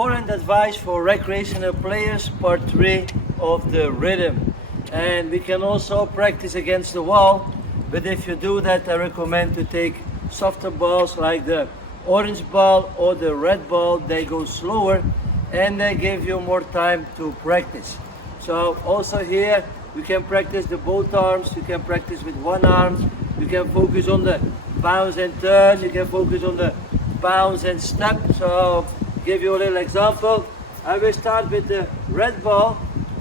Forehand advice for recreational players, part 3 of the rhythm. And we can also practice against the wall, but if you do that, I recommend to take softer balls like the orange ball or the red ball. They go slower and they give you more time to practice. So also here you can practice the both arms, you can practice with one arm, you can focus on the bounce and turn, you can focus on the bounce and step. So give you a little example. I will start with the red ball,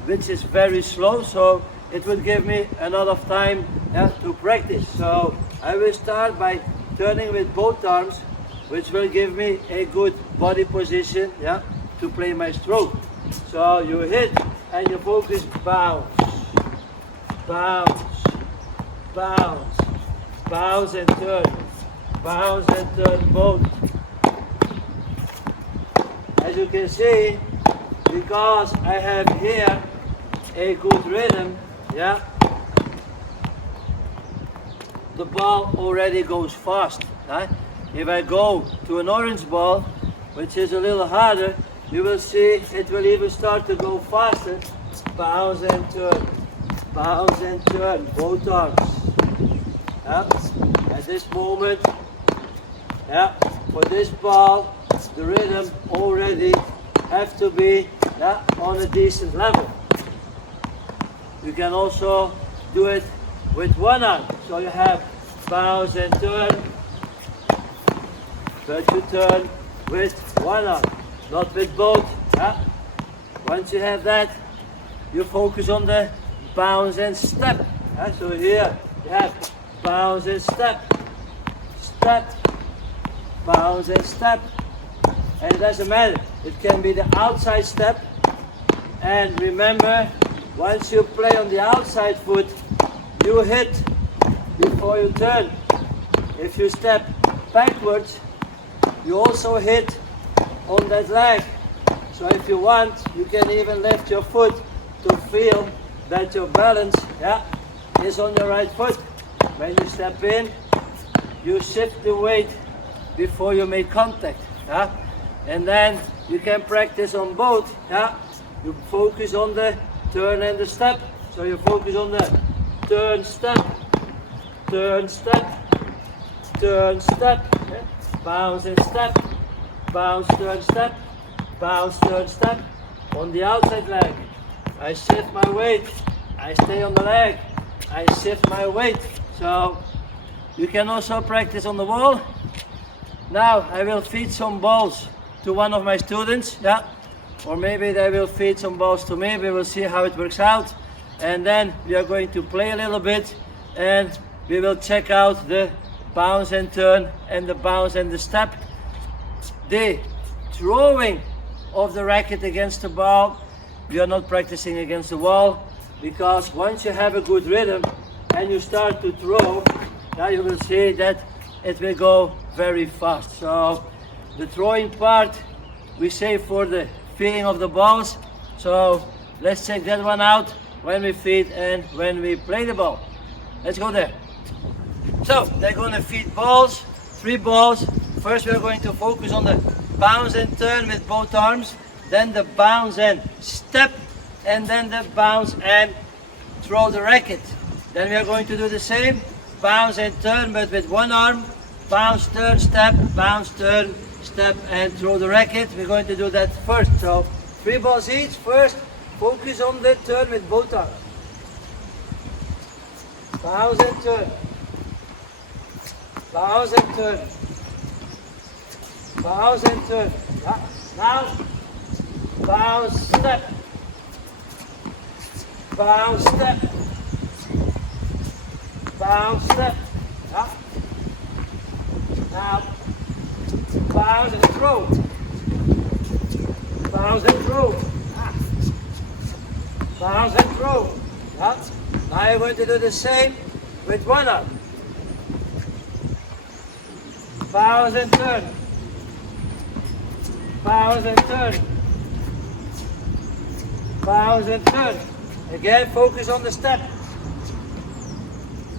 which is very slow, so it will give me a lot of time to practice. So I will start by turning with both arms, which will give me a good body position to play my stroke. So you hit and you focus bounce, bounce, bounce, bounce and turn both. As you can see, because I have here a good rhythm, the ball already goes fast. If I go to an orange ball, which is a little harder, you will see it will even start to go faster. Bounce and turn, both arms. At this moment, for this ball, the rhythm already have to be on a decent level. You can also do it with one arm. So you have bounce and turn, but you turn with one arm, not with both. Once you have that, you focus on the bounce and step. So here you have bounce and step, step, bounce and step. And it doesn't matter, it can be the outside step. And remember, once you play on the outside foot, you hit before you turn. If you step backwards, you also hit on that leg. So if you want, you can even lift your foot to feel that your balance is on the right foot. When you step in, you shift the weight before you make contact. And then you can practice on both. You focus on the turn and the step. So you focus on the turn, step, turn, step, turn, step, bounce and step, bounce, turn, step, bounce, turn, step. On the outside leg, I shift my weight, I stay on the leg, I shift my weight. So you can also practice on the wall. Now I will feed some balls to one of my students, or maybe they will feed some balls to me. We will see how it works out, and then we are going to play a little bit and we will check out the bounce and turn and the bounce and the step. The throwing of the racket against the ball, we are not practicing against the wall, because once you have a good rhythm and you start to throw, you will see that it will go very fast. So the throwing part we save for the feeding of the balls. So let's check that one out when we feed and when we play the ball. Let's go there. So they're going to feed balls, 3 balls. First we are going to focus on the bounce and turn with both arms, then the bounce and step, and then the bounce and throw the racket. Then we are going to do the same, bounce and turn, but with one arm, bounce, turn, step, bounce, turn, step, and throw the racket. We're going to do that first. So 3 balls each. First, focus on the turn with both arms. Bounce and turn. Bounce and turn. Bounce and turn. Now, bounce, step. Bounce, step. Bounce, step. Now, bounce and throw. Bounce and throw. Bounce and throw. Now you're going to do the same with one arm. Bounce and turn. Bounce and turn. Bounce and turn. Again, focus on the step.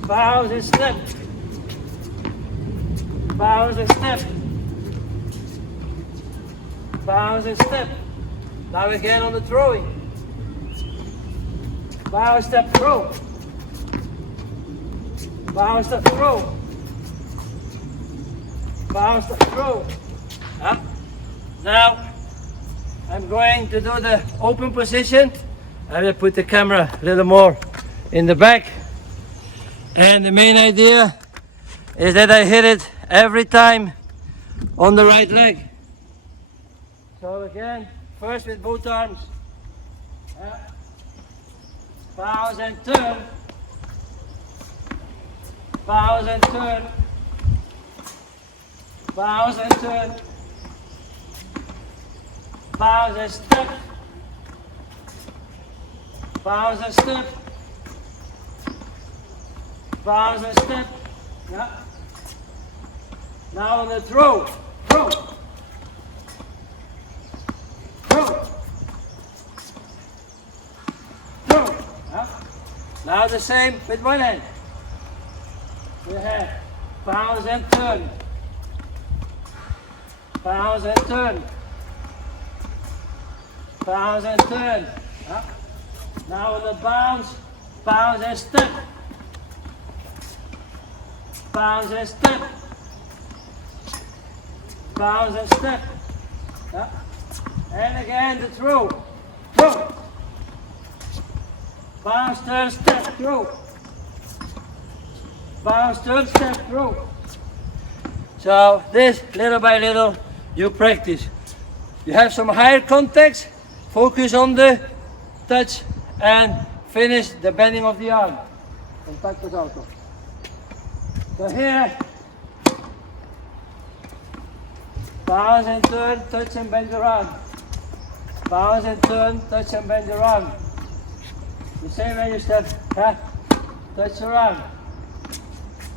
Bounce and step. Bounce and step. bounce and step. Now again on the throwing. Bounce, step, throw. Bounce, step, throw. Bounce, step, throw. Up. Now I'm going to do the open position. I will put the camera a little more in the back. And the main idea is that I hit it every time on the right leg. So again, first with both arms. Bounce and turn. Bounce and turn. Bounce and turn. Bounce and step. Bounce and step. Bounce and step. Yeah. Now on the throw. Throw. Throw. Throw. Yeah. Now the same with one hand. We have bounce and turn. Bounce and turn. Bounce and turn. Yeah. Now on the bounce, bounce and step. Bounce and step. Bounce and step. Yeah. And again the throw. Throw. Bounce, turn, step, throw. Bounce, turn, step, throw. So this, little by little, you practice. You have some higher contacts, focus on the touch and finish the bending of the arm. Contacto salto. So here, bounce and turn, touch and bend your arm. Bounce and turn, touch and bend your arm. The same way you step, huh? Touch your arm.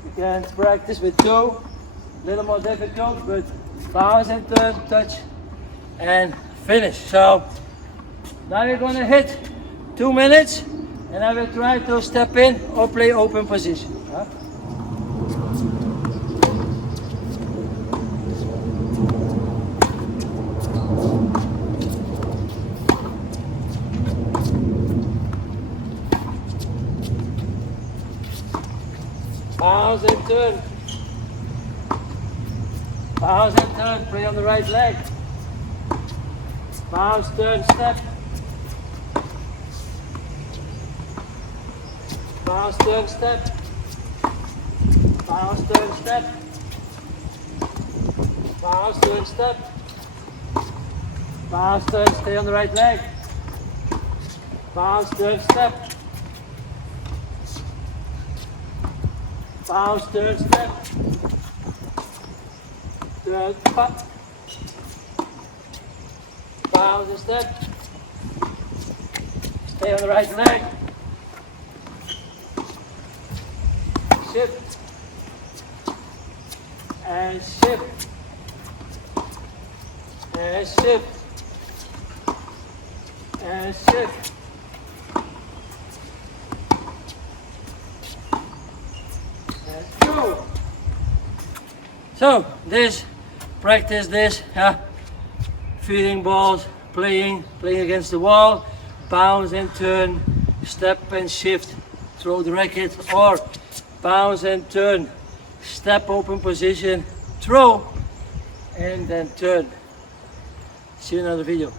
You can practice with two, a little more difficult, but bounce and turn, touch and finish. So now we're going to hit 2 minutes and I will try to step in or play open position. Huh? Bounce and turn. Bounce and turn, play on the right leg. Bounce, turn, step. Bounce, turn, step. Bounce, turn, step. Bounce, turn, step. Bounce, turn, stay on the right leg. Bounce, turn, step. Bounce, turn, step. Turn, pop. Bounce and step. Stay on the right leg. Shift. And shift. And shift. And shift. Go. So this, practice this, feeding balls, playing against the wall, bounce and turn, step and shift, throw the racket, or bounce and turn, step open position, throw, and then turn. See you in another video.